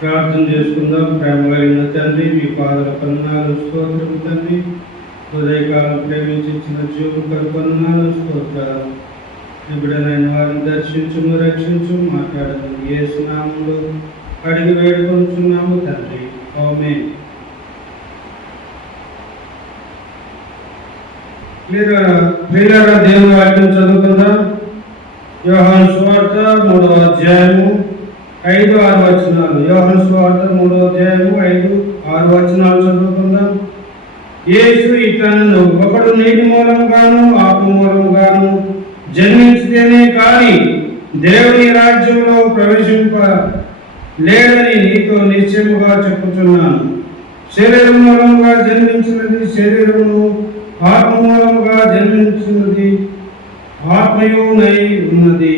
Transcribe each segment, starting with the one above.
ప్రార్థన చేసుకుందాం. ప్రేమ కలిగిన తండ్రి, మీ పాదల పన్నాలు స్తోత్రం తండ్రి. ఉదయకాలం ప్రేమించిన జీవుల పన్నాలు స్తోత్రాలు. ఇప్పుడైన వారిని దర్శించుము, రక్షించు, మాట్లాడము. యేసు నామములో అడిగి వేడుకొంచున్నాము తండ్రి, ఆమేన్. ప్రియులారా, దేవుని వాక్యం చదువుకుందాం. యోహాను సువార్త 3వ అధ్యాయము 5-6 వచనాలు. యోహాను సువార్త 3వ అధ్యాయము 5-6 వచనాలు చదువుకుందాం. యేసు ఇతను ఒకడు నీటి మూలంగాను ఆత్మ మూలంగాను జన్మించితేనే కానీ దేవుని రాజ్యంలో ప్రవేశింప లేడని నీతో నిశ్చయముగా చెప్పుచున్నాను. శరీరం మూలంగా జన్మించినది శరీరమును, ఆత్మ మూలముగా జన్మించినది ఆత్మయునై ఉన్నది.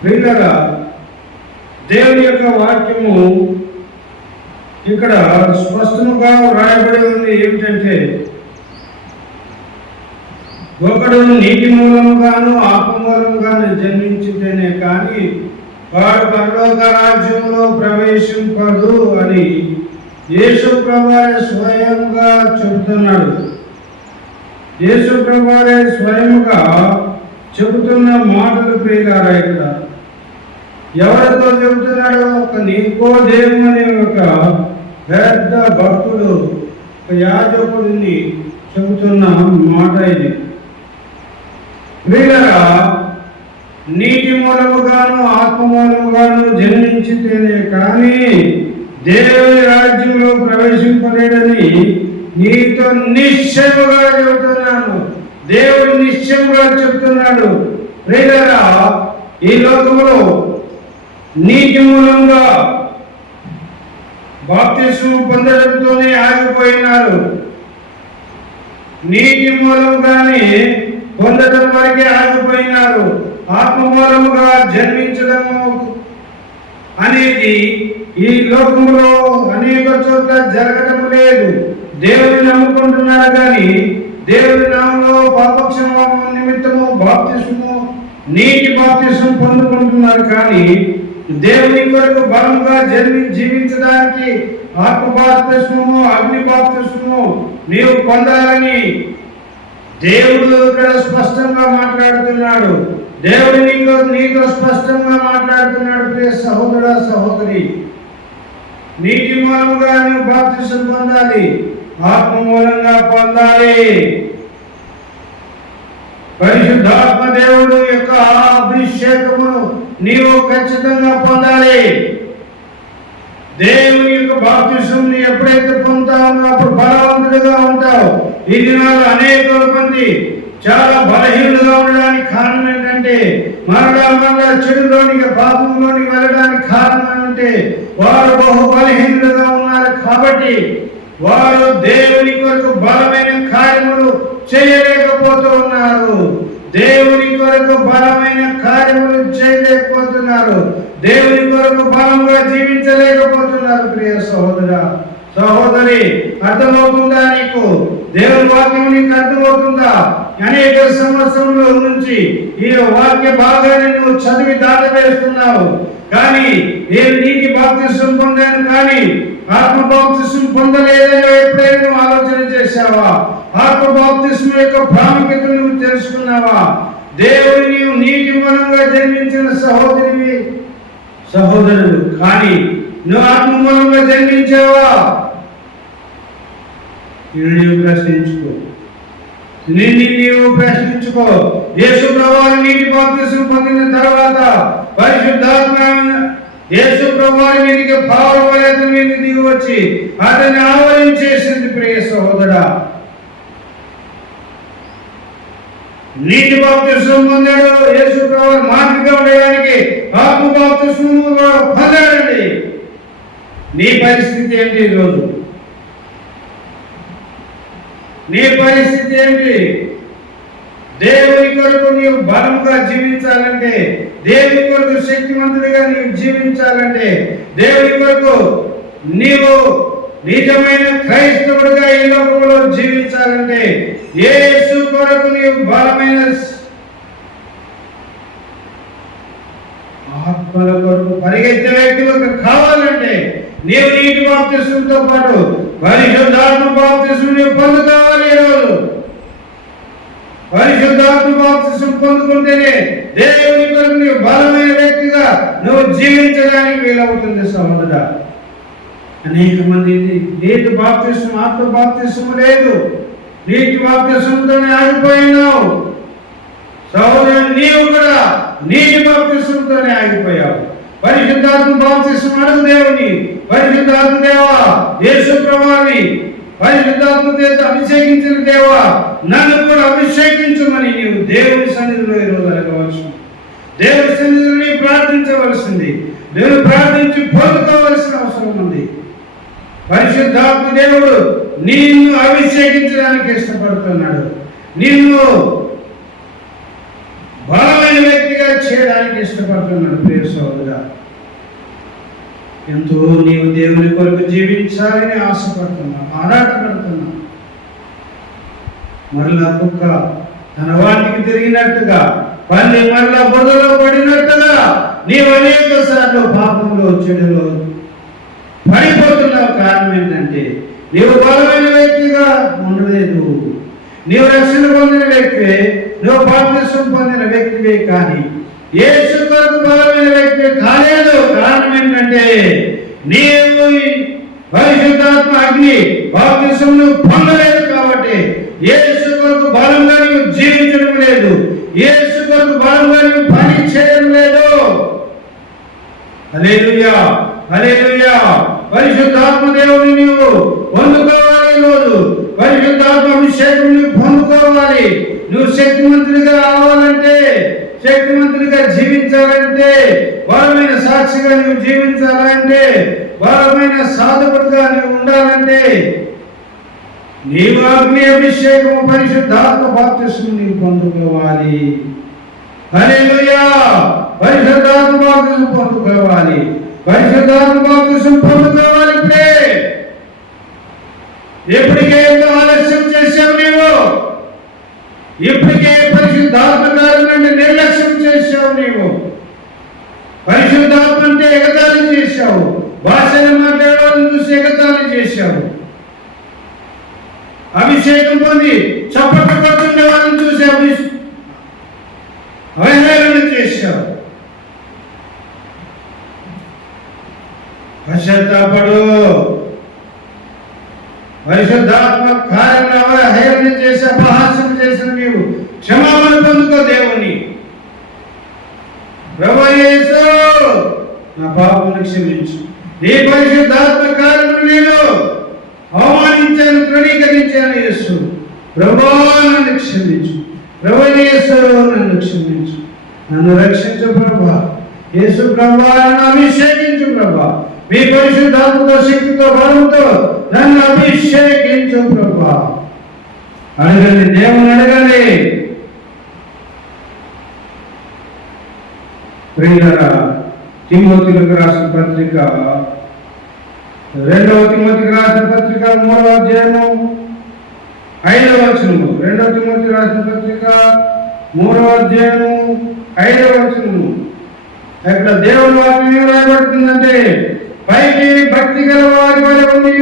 ప్రియులారా, దేవుని యొక్క వాక్యము ఇక్కడ స్పష్టముగా వ్రాయబడి ఉంది. ఏమిటంటే, ఒకడు నీటి మూలముగాను ఆత్మ మూలముగాను జన్మించితేనే కానీ వాడు పరలోక రాజ్యంలో ప్రవేశింపడు అని యేసు ప్రభువే స్వయంగా చెబుతున్నాడు. యేసు ప్రభువే స్వయంగా చెబుతున్న మాటలు ప్రియులారా, ఇక్కడ ఎవరితో చెబుతున్నాడో ఒక నికోదేము అనే ఒక పెద్ద భక్తుడు, ఒక యాజకుడిని చెబుతున్న మాట ఇది. ప్రియులారా, నీటి మూలముగాను ఆత్మ మూలముగాను జన్మించితేనే కానీ దేవుని రాజ్యంలో ప్రవేశింపలేడని నీతో నిశ్చయముగా చెబుతున్నాను. దేవుడు నిశ్చయముగా చెబుతున్నాడు. ప్రియులారా, ఈ లోకంలో నీటి మూలంగా బాప్తిస్మం పొందడంతోనే ఆగిపోయినారు. నీటి మూలంగానే పొందడం వరకే ఆగిపోయినారు. ఆత్మ మూలముగా జన్మించడము అనేది ఈ లోకంలో అనేక చోట్ల జరగటం లేదు. దేవుని నమ్ముకుంటున్నారు కానీ దేవుని నామంలో పాపక్షమాపణ నిమిత్తము బాప్తిస్మము, నీటి బాప్తిస్మం పొందుకుంటున్నారు. కానీ దేవుని కొరకు బలముగా జీవించడానికి ఆత్మ బాప్తిస్మము, అగ్ని బాప్తిస్మము నీవు పొందాలని దేవుడు ఇక్కడ స్పష్టంగా మాట్లాడుతున్నాడు. దేవుడు నీతో స్పష్టంగా మాట్లాడుతున్నాడు. ప్రియ సహోదరా, సహోదరి, నీటి మూలంగా నీవు బాప్తిస్మం పొందాలి, ఆత్మ మూలంగా పొందాలి. పరిశుద్ధాత్మ దేవుడు యొక్క అభిషేకమును నీవు ఖచ్చితంగా పొందాలి. దేవుని యొక్క బాప్తిస్మం ఎప్పుడైతే పొందుతావో అప్పుడు బలవంతుడిగా ఉంటావు. ఈ దినాలు అనేక మంది చాలా బలహీనులుగా ఉండడానికి కారణం ఏంటంటే, మరలా చెడులోనికి, పాపంలోనికి వెళ్ళడానికి కారణం ఏంటంటే వారు బహు బలహీనులుగా ఉన్నారు. కాబట్టి వారు దేవుని కొరకు బలమైన కార్యములు చేయలేకపోతూ ఉన్నారు. దేవుని కొరకు బలమైన కార్యములు చేయలేకపోతున్నారు. దేవుని కొరకు బలంగా జీవించలేకపోతున్నారు. ప్రియ సహోదరా, సహోదరి, అర్థమవుతుందా నీకు? దేవుని వాక్యం నీకు అర్థమవుతుందా? అనేక సంవత్సరంలో నుంచి ఈ వాక్య భాగాన్ని నువ్వు చదివి దాటవేస్తున్నావు. కానీ నేను నీటి బాప్తిస్మం పొందాను కానీ ఆత్మ బాప్తిస్మం పొందలేదని ఎప్పుడైనా నువ్వు ఆలోచన చేశావా? ఆత్మ బాప్తిస్మం యొక్క ప్రాముఖ్యతను నువ్వు తెలుసుకున్నావా? దేవుడు నీవు నీటి మూలంగా జన్మించిన సహోదరుడు కానీ నువ్వు ఆత్మ మూలంగా జన్మించావా? నీవు ప్రశ్నించుకో, నీవు ప్రశ్నించుకో. యేసు ప్రభువు నీటి బాప్తిస్మం పొందిన తర్వాత పరిశుద్ధాత్మ యేసు ప్రభువు మీదికి పావుల మీద దిగి వచ్చి అతన్ని ఆవరించేసింది. ప్రియ సహోదరా, నీటి బాప్తిస్మం పొందాడు యేసు ప్రభువు. మాదిరిగా ఉండడానికి ఆత్మ బాప్తిస్మం పొందాడండి. నీ పరిస్థితి ఏంటి ఈరోజు? నీ పరిస్థితి ఏంటి? దేవుని కొరకు నీవు బలంగా జీవించాలంటే, దేవుని కొరకు శక్తివంతుడిగా నీవు జీవించాలంటే, దేవుని కొరకు నీవు నిజమైన క్రైస్తవుడిగా ఈ లోకంలో జీవించాలంటే, యేసు కొరకు నీవు బలమైన ఆత్మ ఆత్మల కొరకు పరిగెత్తే వ్యక్తులు కావాలంటే నీవు నీటి బాప్తిస్మంతో పాటు పరిశుద్ధాత్మ బాప్తిస్మం నీవు పొందుకోవాలి. ఈరోజు పరిశుద్ధాత్మ బాప్తిస్మం పొందుకుంటేనే దేవుని కొరకు నీవు బలమైన వ్యక్తిగా నువ్వు జీవించడానికి వీలవుతుంది. సహోదరా, అనేక మంది నీటి బాప్తిస్మం, ఆత్మ బాప్తిస్మం లేదు, నీటి బాప్తిస్మంతోనే ఆగిపోయినావు. సహోదరు, నీవు కూడా నీటి బాప్తిస్మంతోనే ఆగిపోయావు. పరిశుద్ధాత్మ బాప్తిస్మం అడుగు దేవుని. పరిశుద్ధాత్మ దేవా, యేసు ప్రభువుని పరిశుద్ధాత్మ చేత అభిషేకించిన దేవా, నన్ను కూడా అభిషేకించమని నీవు దేవుని సన్నిధిలో ఈరోజు అడగవలసింది. దేవుని సన్నిధిలో నీవు ప్రార్థించవలసింది. నేను ప్రార్థించి పొందుకోవలసిన అవసరం ఉంది. పరిశుద్ధాత్మ దేవుడు నిన్ను అభిషేకించడానికి ఇష్టపడుతున్నాడు. నిన్ను బలమైన వ్యక్తిగా చేయడానికి ఇష్టపడుతున్నాడు. ప్రియ సోదరుడా, ఎంతో నీవు దేవుని కొరకు జీవించాలని ఆశపడుతున్నావు, ఆరాటపడుతున్నావు. మరలా కుక్క తన వాటికి తిరిగినట్టుగా, పంది మరలా బురదలో పడినట్టుగా నీవు అనేక సార్లు పాపంలో, చెడులో పడిపోతున్నావు. కారణం ఏంటంటే నీవు బలమైన వ్యక్తిగా ఉండలేదు. నీవు రక్షణ పొందిన వ్యక్తివే, నువ్వు బాప్తిస్మం పొందిన వ్యక్తివే, కానీ యేసు కొరకు బలమైన వ్యక్తి కాలేదు. కారణం ఏంటంటే నీవు పరిశుద్ధాత్మ అగ్ని బాప్తిస్మం నువ్వు పొందలేదు. కాబట్టి యేసు కొరకు బలంగా నీవు జీవించడం లేదు, యేసు కొరకు బలంగా నీవు పని చేయడం లేదు. హల్లెలూయా, హల్లెలూయా. పరిశుద్ధాత్మ దేవుని నీవు పొందుకోవాలి. ఈరోజు పరిశుద్ధాత్మ అభిషేకం నువ్వు పొందుకోవాలి. నువ్వు శక్తిమంతుడిగా రావాలంటే, శక్తిమంతుడిగా జీవించాలంటే, బలమైన సాక్షిగా నువ్వు జీవించాలంటే, బలమైన సాధకుడిగా నువ్వు ఉండాలంటే నీవు అగ్ని అభిషేకం, పరిశుద్ధాత్మ బాప్తిస్మం నీవు పొందుకోవాలి. హల్లెలూయా. పరిశుద్ధాత్మ బాప్తిస్మం పొందుకోవాలి. పరిశుద్ధాత్మ బాప్తిస్మం పొందుకోవాలి. ఇప్పుడే, ఎప్పటికే ఆలస్యం చేశావు నీవు. ఇప్పటికే పరిశుద్ధాత్మ కార్యాన్ని నిర్లక్ష్యం చేశావు నీవు. పరిశుద్ధాత్మ అంటే ఎగతాళి చేశావు. భాషను మాట్లాడేవాళ్ళని చూసి ఎగతాళి చేశావు. అభిషేకం పొంది చప్పట్లు కొడుతుండే వాళ్ళని చూసి అవహేళన చేశావు. పశ్చాత్తాపడు. పరిశుద్ధాత్మ కార్యాలను అవహేళన చేసి అపహాస్యం చేసిన నీవు క్షమాపణ పొందుకో దేవుని. ప్రభువా యేసు, నా పాపమును క్షమించు. నీ పరిశుద్ధాత్మ కార్యమును నేను అవమానించాను, తృణీకరించాను. యేసు ప్రభువా నన్ను క్షమించు. ప్రభువా యేసు నన్ను క్షమించు. నన్ను రక్షించు ప్రభువా. యేసు ప్రభువా నన్ను అభిషేకించు ప్రభువా. మీ పరిశుద్ధాత్మతో, శక్తితో, బలంతో నన్ను అభిషేకించు ప్రభువా. అడగండి, దేవుని అడగండి. ప్రియులారా, తిమోతిలకు రాసిన పత్రిక, 2వ తిమోతికి రాసిన పత్రిక 3వ అధ్యాయము 5వ వచనము. 2వ తిమోతికి రాసిన పత్రిక 3వ అధ్యాయము 5వ వచనము. ఇక్కడ దేవుని వాక్యం ఏం రాయబడుతుందంటే, పైకి భక్తి గల వారి వలె ఉంది,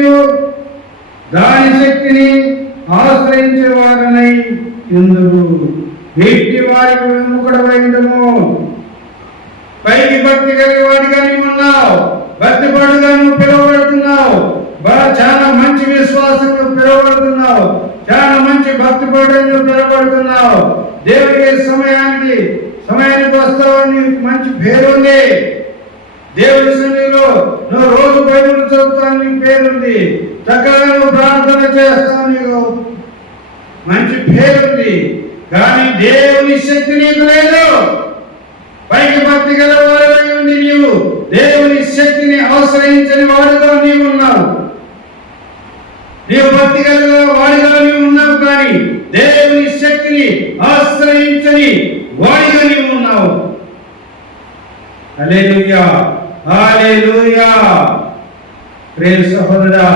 దాని శక్తిని ఆశ్రయించే వారనై ఎందుకు వీటి వారికి విముఖుడమైందము. పైకి భక్తి కలిగి వాడిగా నీవు ఉన్నావు, భక్తి పడుగా నువ్వు పిలువబడుతున్నావు, చాలా మంచి విశ్వాసం నువ్వు పిలువబడుతున్నావు, చాలా మంచి భక్తి పడు నువ్వు పిలువబడుతున్నావు. దేవుడికి సమయానికి వస్తావని నీకు మంచి పేరుంది. దేవుడి సన్నిధిలో నువ్వు రోజు బైబిల్ చదువుతావు, నీకు పేరుంది. చక్కగా నువ్వు ప్రార్థన చేస్తావు, నీకు మంచి పేరుంది. కానీ దేవుని శక్తి నీకు లేదు. పైకి భక్తి గల వాడివై ఉంది నీవు, దేవుని శక్తిని ఆశ్రయించని వాడిగా నీవు ఉన్నావు. నీవు భక్తి గల వాడిగా నీవు ఉన్నావు, కానీ దేవుని శక్తిని ఆశ్రయించని వాడిగా నీవు ఉన్నావు. హల్లెలూయా, హల్లెలూయా. ప్రియ సహోదరా,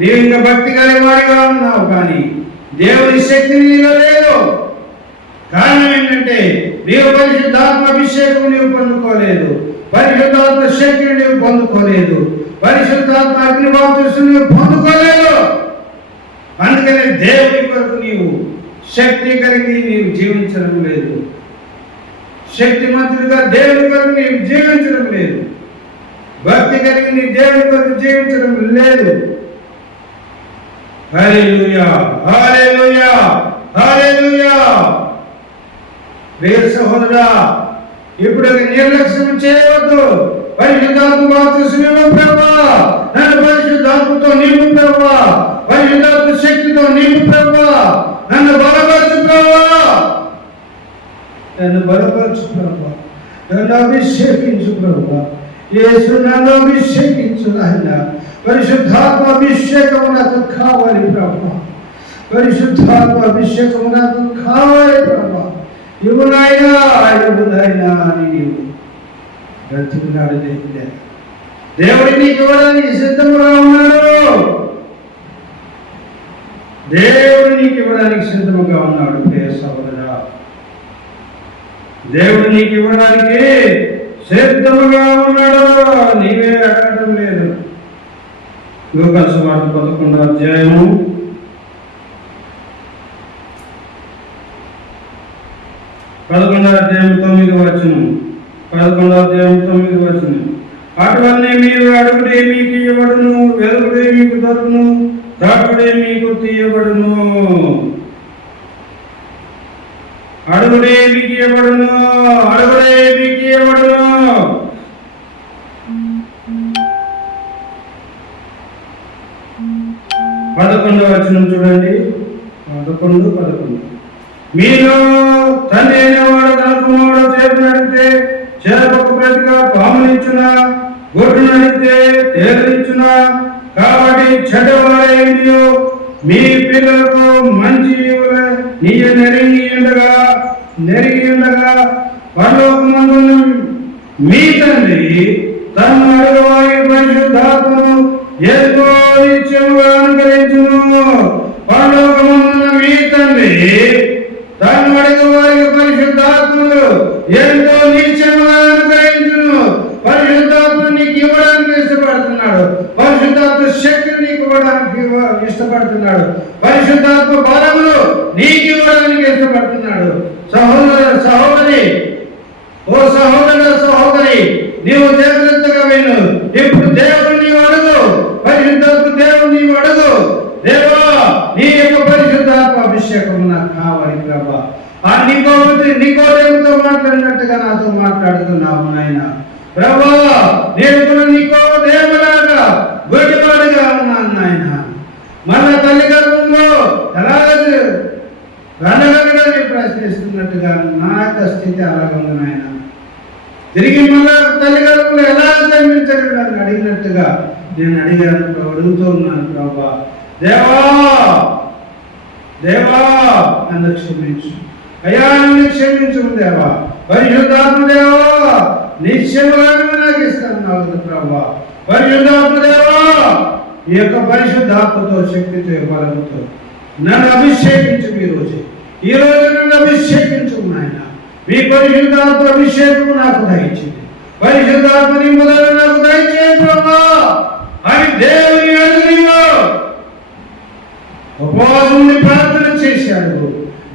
నీవు ఇంకా భక్తి కలిగి వాడిగా ఉన్నావు, కానీ దేవుని శక్తి నీలో లేదు. కారణం ఏంటంటే నీవు పరిశుద్ధాత్మ అభిషేకం నీవు పొందుకోలేదు. పరిశుద్ధాత్మ శక్తిని నీవు పొందుకోలేదు, పరిశుద్ధాత్మ అగ్ని బాప్తిస్మం నీవు పొందుకోలేదు. అందుకని దేవుని కొరకు నీవు శక్తి కలిగి నీవు జీవించడం లేదు, శక్తిమంతుడిగా దేవుని కొరకు నీవు జీవించడం లేదు, భక్తి కలిగి నీ దేవుని కొరకు జీవించడం లేదు. హల్లెలూయా, హల్లెలూయా, హల్లెలూయా. ప్రియ సహోదరా, ఇప్పుడు నిర్లక్ష్యం చేయవద్దు. పరిశుద్ధాత్మ బాప్తిస్మం ప్రభువా, నన్ను పరిశుద్ధాత్మతో నింపు ప్రభువా, పరిశుద్ధాత్మ శక్తితో నింపు ప్రభువా, నన్ను బలపరచు ప్రభువా, నన్ను బలపరచు ప్రభువా, నన్ను అభిషేకించు ప్రభువా. యేసు నన్ను అభిషేకించు నాయన. పరిశుద్ధాత్మ అభిషేకము నాకు కావాలి ప్రభువా, పరిశుద్ధాత్మ అభిషేకము నాకు కావాలి ప్రభువా. ఇవ్వు నాయనా, ఇవ్వు నాయనా అని నీవు బ్రతుకున్నాడు. దేవుడి నీకు ఇవ్వడానికి సిద్ధంగా ఉన్నాడు, దేవుడు నీకు ఇవ్వడానికి సిద్ధంగా ఉన్నాడు. ప్రియ సహోదరా, దేవుడు నీకు ఇవ్వడానికి సిద్ధముగా ఉన్నాడు, నీవే అడగడం లేదు. లూకాసు సువార్త 11వ అధ్యాయము 9వ వచనం. 11వ అధ్యాయం 9వ వచనం. అటువన్నీ మీరు అడుగుడే మీకు ఇవ్వబడును, వెలుగుడే మీకు దొరుకును, తట్టుడే మీకు తీయబడును. అడుగుడే మీకు ఇవ్వబడును, అడుగుడే మీకు ఇవ్వబడును. 11వ వచనం చూడండి. 11. మీలో తండ్రి అయినవాడు తన కుమారుడు చేపనడితే చేపకు ప్రతిగా పామునిచ్చునా, గొడ్డును అడిగితే తేలిచ్చునా. కాబట్టి చెడ్డవాడేంటియో మీ పిల్లలకు మంచి నెరిగి ఉండగా పరలోకమందున్న మీ తండ్రి తన అడుగువారి పరిశుద్ధాత్మను ఎంతో నిత్యముగా అనుగ్రహించును. పరలోకమందున్న మీ తండ్రి తన అడుగువారి పరిశుద్ధాత్మను ఎంతో నిత్యముగా అనుగ్రహించును. పరిశుద్ధాత్మ నీకు ఇవ్వడానికి ఇష్టపడుతున్నాడు, పరిశుద్ధాత్మ శక్తిని నీకు ఇవ్వడానికి ఇష్టపడుతున్నాడు, పరిశుద్ధాత్మ బలములు నీకు ఇవ్వడానికి ఇష్టపడుతున్నాడు. సహోదరి, ఓ సహోదరి, నీవు జాగ్రత్తగా విను. ఇప్పుడు దేవుడు నీవు అడుగు, పరిశుద్ధాత్మ దేవుడు నీవు అడుగు. దేవా, నీ యొక్క పరిశుద్ధాత్మ అభిషేకం నాకు కావాలి ప్రభా. ఆ నికోదేముతో మాట్లాడినట్టుగా నాతో మాట్లాడుతున్నావు నాయన ప్రభా. నేను నికోదేములాగా గొడ్డివాడిగా ఉన్నాను నాయన. మళ్ళా తల్లి గర్భంలో ఎలాగ వెళ్ళగలగని ప్రశ్నిస్తున్నట్టుగా నా యొక్క స్థితి అలాగుంది నాయన. తిరిగి మళ్ళా తల్లి గర్భంలో ఎలా జన్మించగలని అడిగినట్టుగా నేను అడుగుతూ ఉన్నాను ప్రభా. దేవా నన్ను క్షమించు అయ్యా, నన్ను క్షమించు దేవా. పరిశుద్ధాత్మ దేవా, నిశ్చయముగా నాకు ఇస్తున్నావు కదా ప్రభా. పరిశుద్ధాత్మ దేవా, ఈ యొక్క పరిశుద్ధాత్మతో శక్తితో బలముతో నన్ను అభిషేకించు. ఈ రోజు నన్ను అభిషేకించు నాయన. మీ పరిశుద్ధాత్మ అభిషేకము నాకు దయచేయండి, పరిశుద్ధాత్మ నింపుదల నాకు దయచేయండి ప్రభా అని దేవుని అడుగునివో. ఉపవాసం ప్రార్థన చేశాడు,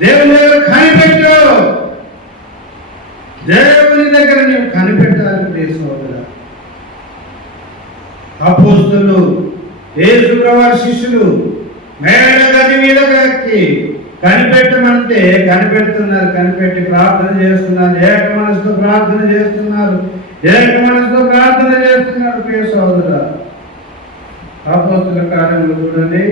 దేవుని దగ్గర కనిపెట్టు. దేవుని దగ్గర నీవు కనిపెట్టాలి ప్రియ సోదరా. అపోస్తలులు, యేసుప్రభు శిష్యులు మేడ గది మీద ఎక్కి కనిపెట్టమంటే కనిపెడుతున్నారు, కనిపెట్టి ప్రార్థన చేస్తున్నారు, ఏక మనసుతో ప్రార్థన చేస్తున్నారు, ప్రియ సోదరా. అపోస్తలుల కార్యములు చూడండి.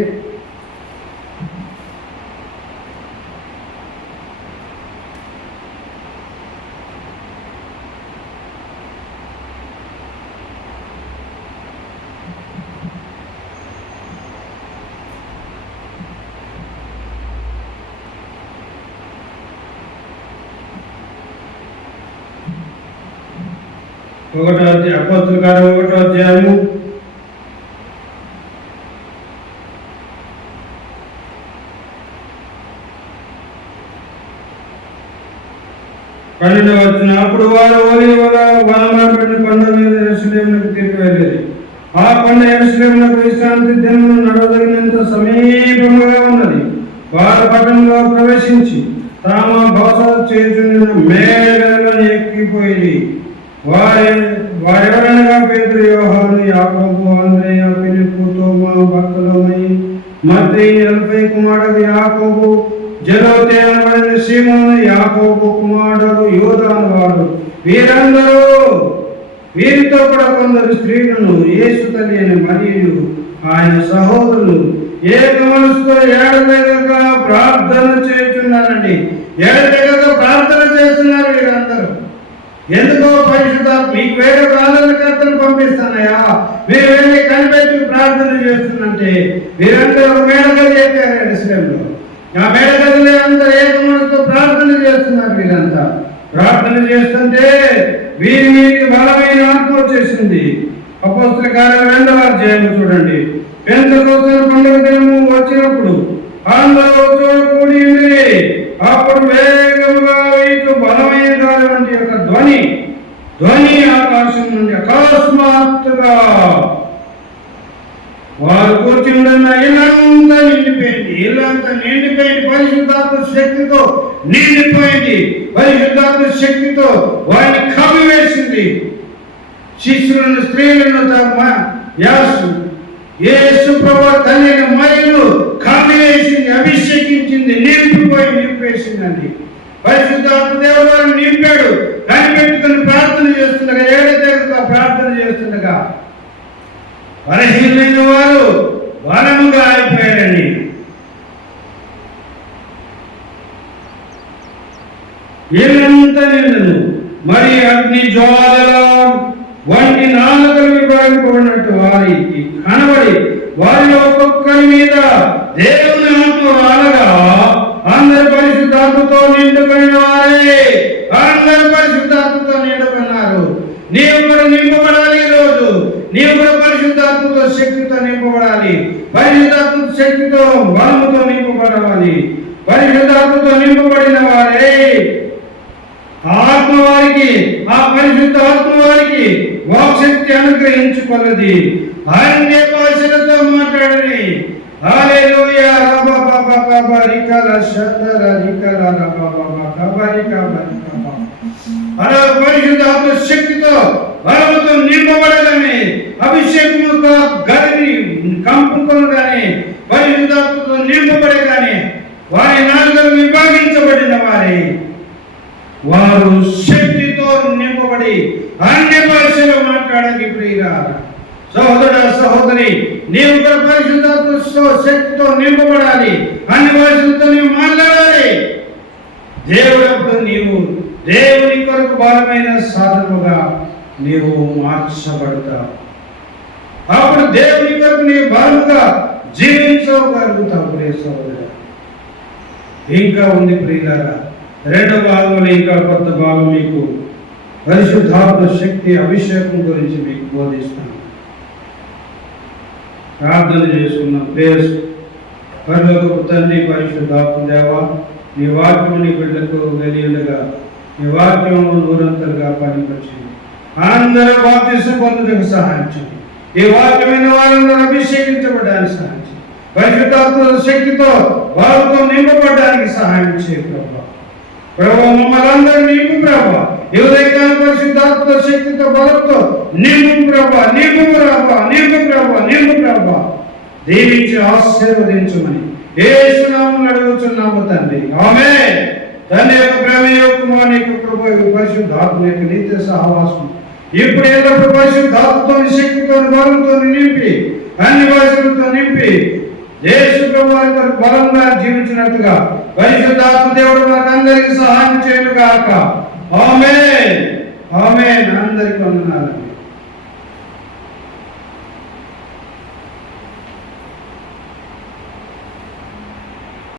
అపోస్తలుల కార్యములు 1వ అధ్యాయము 1 12వ వచనం, అప్పుడు వారు ఒలీవల వనమార్బడిన కొండ మీద యెరూషలేమునకు తిరిగి వెళ్ళేది. ఆ కొండ యెరూషలేమునకు విశ్రాంతి దినమున నడవదగినంత సమీపముగా ఉన్నది. వారు పట్టణంలో ప్రవేశించి తామ బస చేయుచుండిన మేడలలో ఎక్కిపోయి వారెవరనగా పేతురు, యోహాను, యాకోబు, అంద్రెయ, ఫిలిప్పు, తోమా, బర్తలోమయి, మత్తయి, అల్ఫయి కుమారుడు యాకోబు, జెలోతే అనబడిన సీమోను, యాకోబు కుమారుడు యూదా అనువాడు. వీరితో కూడా కొందరు స్త్రీలను, యేసు తల్లి అని మరియు ఆయన సహోదరులు ఏక మనసుతో ఏడతెగక ప్రార్థన చేస్తున్నారండి. ఏడతెగక ప్రార్థన చేస్తున్నారు వీరందరూ. ఎందుకో పరిశుద్ధాత్మ మీకు వేరే ప్రార్థనకర్తలు పంపిస్తున్నాయా, మీరు వెళ్ళి కనిపెట్టి ప్రార్థన చేస్తున్నంటే వీరందరూ మేడగది ఎక్కారు యెరూషలేములో. ఆ మేడగదిలో అందరూ ఏకమనసుతో ప్రార్థన చేస్తున్నారు. వీరంతా ప్రార్థన చేస్తుంటే వీరికి బలమైన ఆత్మ వచ్చేసింది. అపోస్తల కార్యాలు 2వ అధ్యాయం చూడండి. పెంతెకొస్తు పండుగ దినము వచ్చినప్పుడు అందరూ కూడి ఉండి, అప్పుడు వేగముగా వీటి బలమైన గాలి వంటి యొక్క ధ్వని ఆకాశం నుండి అకస్మాత్తుగా వారు కూర్చుంటున్న ఇల్లంతా నిండిపోయింది. పరిశుద్ధాత్మ శక్తితో నిండిపోయింది. పరిశుద్ధాత్మ శక్తితో వారిని కమ్మివేసింది. శిష్యులను, స్త్రీలను యేసు ప్రభువు తల్లి మైలు కమ్మివేసింది, అభిషేకించింది, నింపేసిందండి. పరిశుద్ధాత్మ దేవుడు వారిని నింపాడు. కనిపెట్టుకుని ప్రార్థన చేస్తుండగా, ఏడతెగక ప్రార్థన చేస్తుండగా బలహీనమైన వారు బలముగా అయిపోయారండి. ఇల్లంతా నిండును. మరి అగ్ని జ్వాలల వంటి నాలుకలు విభాగపడినట్టు వారికి కనబడి వారిలో ఒక్కొక్కరి మీద దేవుని ఆత్మ రాలగా అందరు పరిశుద్ధాత్మతో నిండుకున్న వారే. అందరు పరిశుద్ధాత్మతో నిండుకున్నారు. నీవు కూడా నింపబడాలి. ఈరోజు నీవు కూడా పరిశుద్ధాత్మతో శక్తితో నింపబడాలి. పరిశుద్ధాత్మ శక్తితో బలముతో నింపబడాలి. పరిశుద్ధాత్మతో నింపబడిన వారే ఆత్మ వారికి, ఆ పరిశుద్ధ ఆత్మ వారికి వాక్శక్తి అనుగ్రహించుకొన్నది. అన్య భాషలతో మాట్లాడని. హల్లెలూయా. అలా పరిశుద్ధాత్మ శక్తితో బలముతో నింపబడాలని, అభిషేకముతో గదిని కంపుకొనగానే పరిశుద్ధాత్మతో నింపబడే కానీ వారి నాలుకలు విభాగించబడిన వారు శక్తితో నింపబడి అన్య భాషలో మాట్లాడని. ప్రియురా సహోదరుడా, సహోదరి, నీవు కూడా పరిశుద్ధాత్మ శక్తితో నింపబడాలి. అన్ని భాషలతో నీవు మాట్లాడాలి. దేవుడప్పుడు నీవు దేవుని కొరకు బలమైన సాధనముగా నీవు మార్చబడతావు. అప్పుడు దేవుని కొరకు నీవు బలముగా జీవించగలుగుతావు. ప్రియ సహోదరుడా, ఇంకా ఉంది ప్రియులారా. 2వ భాగంలో ఇంకా కొత్త భాగం మీకు పరిశుద్ధాత్మ శక్తి అభిషేకం గురించి మీకు బోధిస్తాను. ప్రార్థన చేసుకున్నాం. ప్రేయర్. పరలోకపు తండ్రి, పరిశుద్ధాత్మ దేవా, నీ వాక్యం నీ బిడ్డలకు వెలియుండగా నీ వాక్యం ఊరంతలుగా పనికొచ్చింది. అందరూ బాప్తిసం పొందుటకు సహాయం చేయండి. ఈ వాక్యమైన వారందరూ అభిషేకించబడడానికి సహాయం చేయండి. పరిశుద్ధాత్మ శక్తితో వారితో నింపబడడానికి సహాయం చేయండి. ప్రభు మమ్మల్ని అందరూ నింపు ప్రభు. ఎవరైనా పరిశుద్ధాత్మ శక్తితో బలంతో నింపు ప్రభు, నింపు ప్రభు, నింపు ప్రభు, నింపు ప్రభు. దీవించి ఆశీర్వదించమని యేసు నామములో అడుగుచున్నాము తండ్రి. ఆమేన్. తండ్రి యొక్క ప్రేమ, కుమారుని యొక్క కృప, పరిశుద్ధాత్మ యొక్క నిత్య సహవాసం ఇప్పుడు ఎల్లప్పుడూ పరిశుద్ధాత్మతో శక్తితో బలంతో నింపి అన్ని భాషలతో నింపి యేసు ప్రభు వారి కొరకు బలంగా జీవించినట్టుగా పరిశుద్ధాత్మ దేవుడు మనకు అందరికీ సహాయం చేయను గాక. ఆమేన్. ఆమేన్. అందరికీ వందనాలు.